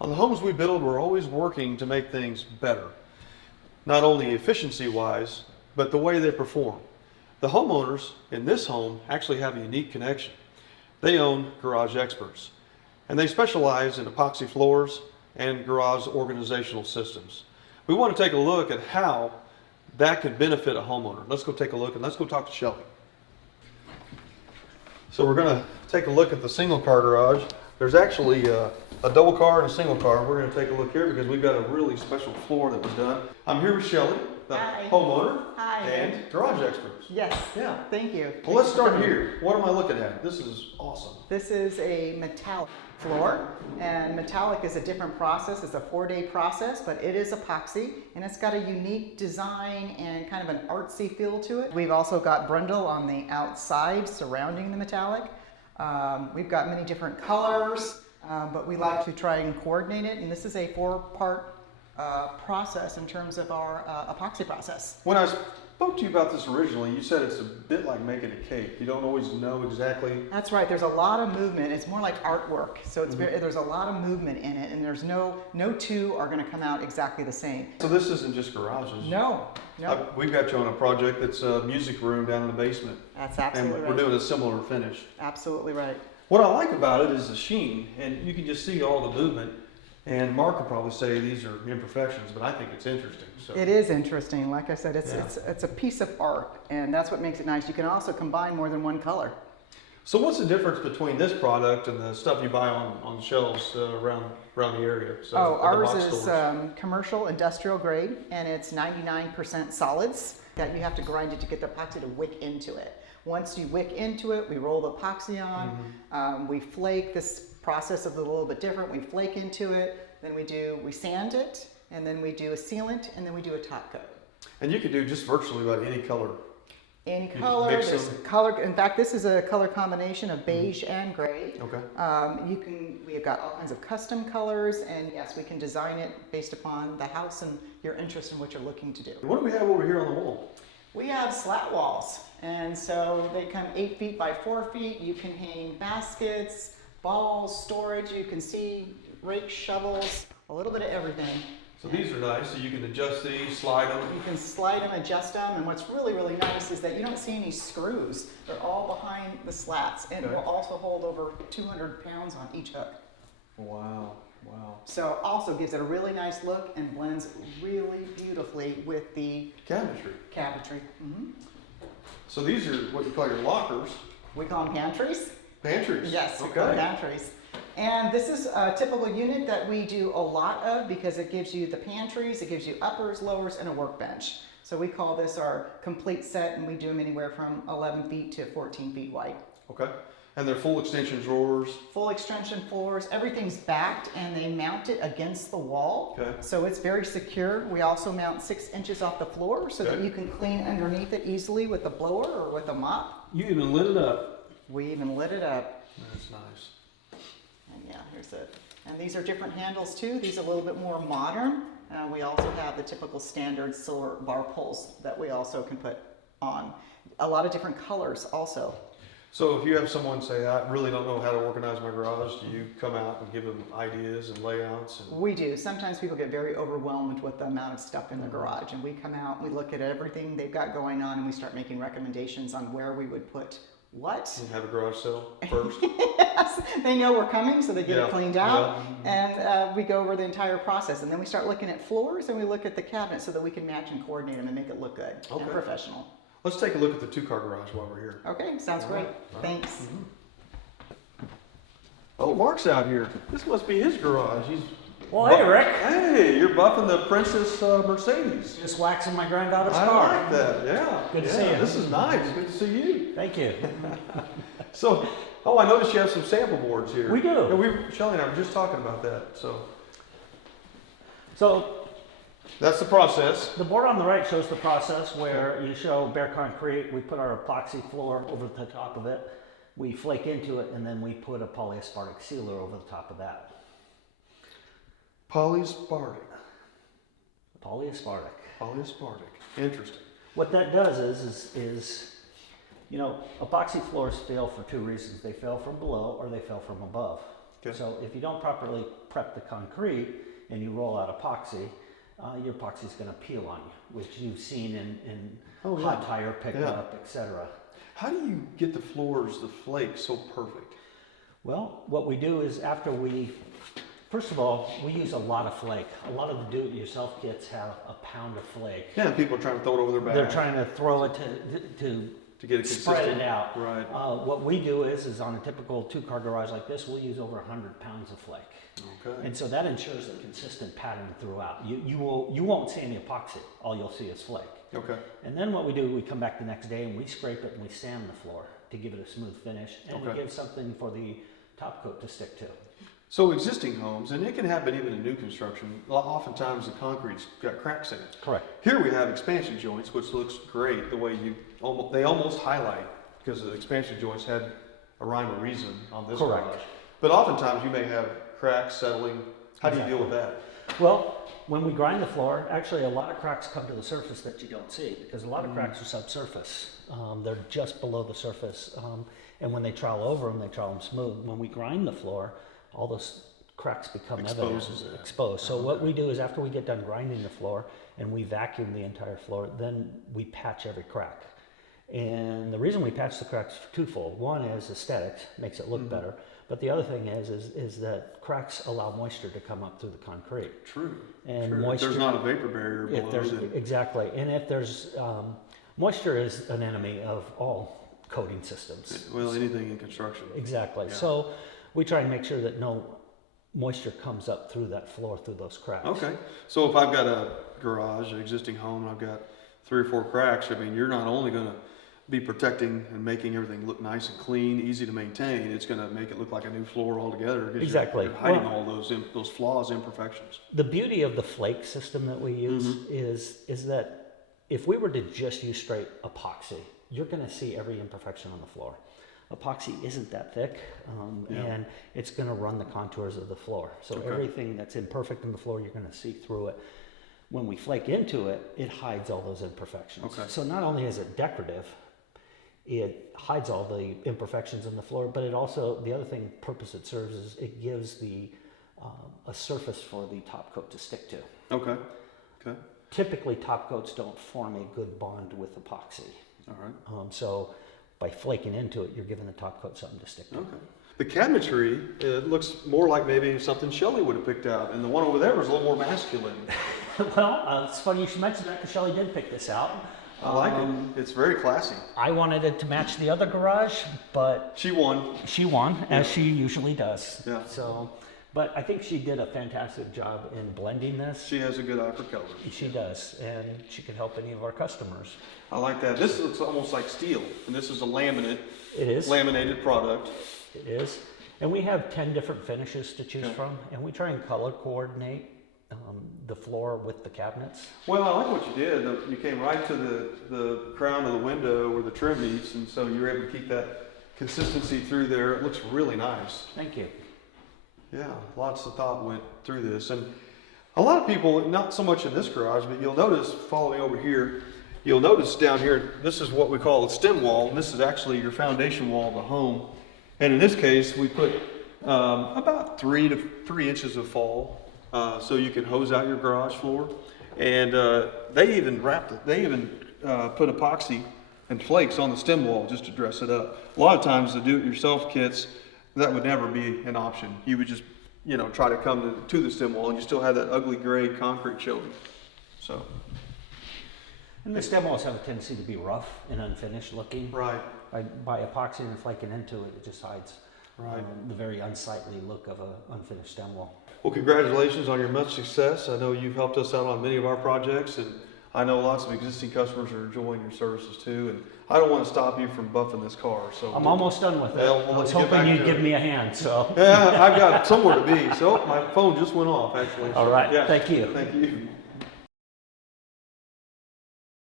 On the homes we build, we're always working to make things better, not only efficiency-wise, but the way they perform. The homeowners in this home actually have a unique connection. They own Garage Experts, and they specialize in epoxy floors and garage organizational systems. We want to take a look at how that could benefit a homeowner. Let's go take a look, and let's go talk to Shelly. So we're going to take a look at the single car garage. There's actually a double car and a single car. We're going to take a look here because we've got a really special floor that was done. I'm here with Shelly, the homeowner. Hi. And Garage Experts. Yes. Yeah. Thank you. Well, let's start here. What am I looking at? This is awesome. This is a metallic floor, and metallic is a different process. It's a 4-day process, but it is epoxy, and it's got a unique design and kind of an artsy feel to it. We've also got brindle on the outside surrounding the metallic. We've got many different colors, but we like to try and coordinate it, and this is a 4-part process in terms of our epoxy process. When I spoke to you about this originally, you said it's a bit like making a cake. You don't always know exactly. That's right. There's a lot of movement. It's more like artwork. So it's there's a lot of movement in it, and there's no two are going to come out exactly the same. So this isn't just garages. No. We've got you on a project that's a music room down in the basement. That's absolutely and right. we're doing a similar finish. Absolutely right. What I like about it is the sheen, and you can just see all the movement. And Mark would probably say these are imperfections, but I think it's interesting. So. It is interesting. Like I said, it's a piece of art, and that's what makes it nice. You can also combine more than one color. So what's the difference between this product and the stuff you buy on the shelves around the area? So ours is commercial industrial grade, and it's 99% solids that you have to grind it to get the epoxy to wick into it. Once you wick into it, we roll the epoxy on, we flake. This process is a little bit different. We flake into it, then we sand it, and then we do a sealant, and then we do a top coat. And you can do just virtually about any color. Any color, there's color. In fact, this is a color combination of beige and gray. Okay. We've got all kinds of custom colors, and yes, we can design it based upon the house and your interest in what you're looking to do. What do we have over here on the wall? We have slat walls, and so they come 8 feet by 4 feet. You can hang baskets, balls, storage. You can see rakes, shovels, a little bit of everything. So these are nice, so you can adjust these, slide them. You can slide them, adjust them, and what's really, really nice is that you don't see any screws. They're all behind the slats, and it will also hold over 200 pounds on each hook. Wow, wow. So also gives it a really nice look and blends really beautifully with the cabinetry. So these are what you call your lockers. We call them pantries. Pantries? Yes, we call them pantries. And this is a typical unit that we do a lot of because it gives you the pantries, it gives you uppers, lowers, and a workbench. So we call this our complete set, and we do them anywhere from 11 feet to 14 feet wide. Okay. And they're full extension drawers? Full extension floors. Everything's backed, and they mount it against the wall. Okay. So it's very secure. We also mount 6 inches off the floor so that you can clean underneath it easily with a blower or with a mop. You even lit it up. We even lit it up. That's nice. And yeah, here's it. And these are different handles too. These are a little bit more modern. We also have the typical standard silver bar pulls that we also can put on. A lot of different colors also. So if you have someone say, I really don't know how to organize my garage, do you come out and give them ideas and layouts? We do. Sometimes people get very overwhelmed with the amount of stuff in the garage, and we come out, we look at everything they've got going on, and we start making recommendations on where we would put what? And have a garage sale first? Yes, they know we're coming, so they get it cleaned out, yeah. and we go over the entire process. And then we start looking at floors, and we look at the cabinets so that we can match and coordinate them and make it look good and professional. Let's take a look at the 2-car garage while we're here. Okay, sounds great. Thanks. Oh, Mark's out here. This must be his garage. Well, hey, Rick. Hey, you're buffing the Princess Mercedes. Just waxing my granddaughter's car. I like that, yeah. Good to see you. This is nice. Good to see you. Thank you. So, I noticed you have some sample boards here. We do. Yeah, Shelly and I were just talking about that. So that's the process. the board on the right shows the process where you show bare concrete. We put our epoxy floor over the top of it. We flake into it, and then we put a polyaspartic sealer over the top of that. Polyaspartic. Polyaspartic. Polyaspartic. Interesting. What that does is you know, epoxy floors fail for 2 reasons. They fail from below or they fail from above. Okay. So if you don't properly prep the concrete and you roll out epoxy, your epoxy is going to peel on you, which you've seen in Oh, yeah. hot tire pickup, etc. How do you get the floors, the flakes, so perfect? Well, what we do is first of all, we use a lot of flake. A lot of the do-it-yourself kits have a pound of flake. Yeah, and people are trying to throw it over their back. They're trying to throw it to get it spread consistent. it out. Right. What we do is on a typical 2-car garage like this, we'll use over 100 pounds of flake. Okay. And so that ensures a consistent pattern throughout. You won't see any epoxy. All you'll see is flake. Okay. And then what we do, we come back the next day and we scrape it and we sand the floor to give it a smooth finish, and we give something for the top coat to stick to. So existing homes, and it can happen even in new construction, oftentimes the concrete's got cracks in it. Correct. Here we have expansion joints, which looks great the way they almost highlight, because the expansion joints had a rhyme or reason on this Correct. garage. But oftentimes you may have cracks settling. How do you deal with that? Well, when we grind the floor, actually a lot of cracks come to the surface that you don't see, because a lot of cracks are subsurface. They're just below the surface. And when they trowel over them, they trowel them smooth. When we grind the floor, all those cracks become exposed. So what we do is after we get done grinding the floor and we vacuum the entire floor, then we patch every crack. And the reason we patch the cracks is twofold. One is aesthetics, makes it look better. But the other thing is that cracks allow moisture to come up through the concrete. True. And True. moisture, if there's not a vapor barrier below, exactly. And if there's moisture is an enemy of all coating systems. Well, anything in construction. Exactly. Yeah. So we try and make sure that no moisture comes up through that floor, through those cracks. Okay. So if I've got a garage, an existing home, and I've got 3 or 4 cracks, I mean, you're not only going to be protecting and making everything look nice and clean, easy to maintain, it's going to make it look like a new floor altogether. 'Cause Exactly. You're hiding all those flaws, imperfections. The beauty of the flake system that we use is that if we were to just use straight epoxy, you're going to see every imperfection on the floor. Epoxy isn't that thick, and it's going to run the contours of the floor. So everything that's imperfect in the floor, you're going to see through it. When we flake into it, it hides all those imperfections. Okay. So not only is it decorative, it hides all the imperfections in the floor, but it also, the other purpose it serves is it gives a surface for the top coat to stick to. Okay. Okay. Typically, top coats don't form a good bond with epoxy. All right. So by flaking into it, you're giving the top coat something to stick to. Okay. The cabinetry, it looks more like maybe something Shelly would have picked out, and the one over there was a little more masculine. Well, it's funny you should mention that because Shelly did pick this out. I like it. It's very classy. I wanted it to match the other garage, but She won. she won, as she usually does. Yeah. So, but I think she did a fantastic job in blending this. She has a good eye for color. She does, and she could help any of our customers. I like that. This looks almost like steel, and this is a It is. laminated product. It is. And we have 10 different finishes to choose from, and we try and color coordinate the floor with the cabinets. Well, I like what you did. You came right to the crown of the window where the trim meets, and so you were able to keep that consistency through there. It looks really nice. Thank you. Yeah, lots of thought went through this. And a lot of people, not so much in this garage, but you'll notice, following over here, you'll notice down here, this is what we call a stem wall, and this is actually your foundation wall of the home. And in this case, we put about 3 to 3 inches of fall, so you can hose out your garage floor. And they even put epoxy and flakes on the stem wall just to dress it up. A lot of times the do-it-yourself kits, that would never be an option. You would just, try to come to the stem wall, and you still have that ugly gray concrete showing. So. And the stem walls have a tendency to be rough and unfinished looking. Right. By epoxying and flaking into it, it just hides the very unsightly look of an unfinished stem wall. Well, congratulations on your much success. I know you've helped us out on many of our projects, and I know lots of existing customers are enjoying your services too. And I don't want to stop you from buffing this car. So I'm almost done with it. Well, we'll I was let you get hoping back you'd to give it. me a hand, so. Yeah, I've got somewhere to be. So my phone just went off actually. All right, Yeah. thank you. Thank you.